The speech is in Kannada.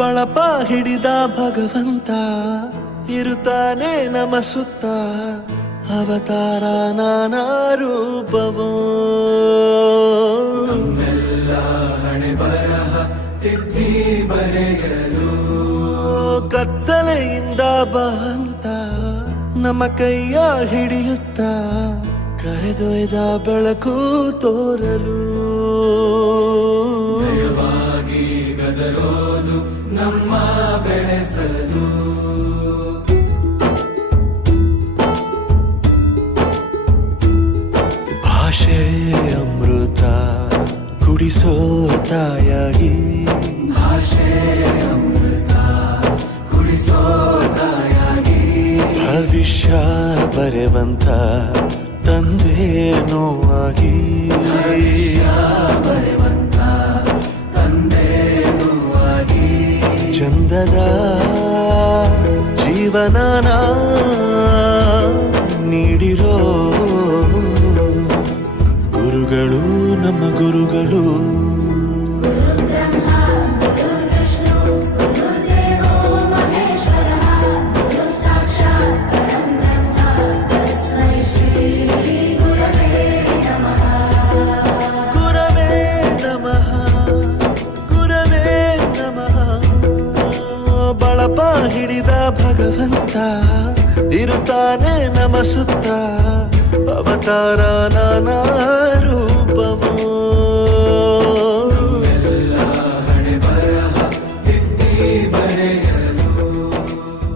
ಬಳಪ ಹಿಡಿದ ಭಗವಂತ ಇರುತ್ತಾನೆ ನಮ ಸುತ್ತ ಅವತಾರ ನಾನಾ ರೂಪವೋ ಹಣೆ ಬರಹ ತಿದ್ದಿ ಬರೆಯಲು ಕತ್ತಲೆಯಿಂದ ಬಂತ ನಮ್ಮ ಕೈಯ ಹಿಡಿಯುತ್ತ ಕರೆದೊಯ್ದ ಬೆಳಕು ತೋರಲು ದಯವಾಗಿ ಗದರೋದು ನಮ್ಮ ಬೆಳೆಸಲು ಭಾಷೆ ಅಮೃತ ಕುಡಿಸೋ ತಾಯಾಗಿ ಭಾಷೆ ಅಮೃತ ಕುಡಿಸೋ ತಾಯಾಗಿ ಭವಿಷ್ಯ ಬರೆವಂತ ತಂದೇನೋ ಆಗಿ ಬರೆವಂತ ತಂದೇನೂ ಆಗಿ ಚಂದದ ಜೀವನನ ನೀಡಿರೋ ಗುರುಗಳು ನಮ್ಮ ಗುರುಗಳು ಬಳಪ ಹಿಡಿದ ಭಗವಂತ ಇರುತ್ತಾನೆ ನಮ ಸುತ್ತ ಅವತಾರ ನಾನಾ ರೂಪವ